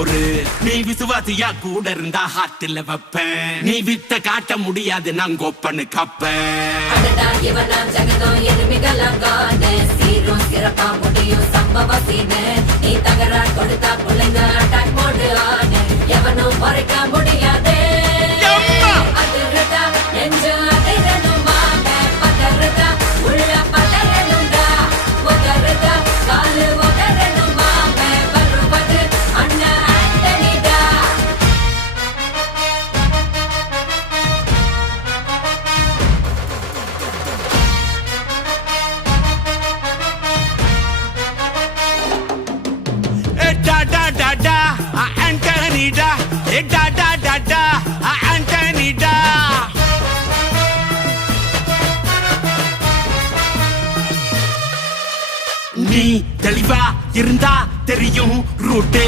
பொறு. நீ விசுவாசியா கூட இருந்தா ஹார்ட்ல வைப்பேன். நீ வித்த காட்ட முடியாது நான் கோப்பனு கப்பேன். இவனாம் ஜெகதம் எருமிகளாங்கான சீரும் சிறப்பா முடியும் சம்பவ சீனு. நீ தகராறு கொடுத்தா பிள்ளைங்க அட்டாக் மோடு ஆனு. எவனும் மறைக்க முடியாதே. அதிர்றதா நெஞ்சு அதிரணுமாங்க. பதறதா உள்ள பதறணுண்டா. உதறதா காலு உதறணுமாங்க. வருவது அண்ணன் ஆண்டனிடா. Antonida, Antonida. நீ தெளிவா இருந்தா தெரியும் ரூட்டே.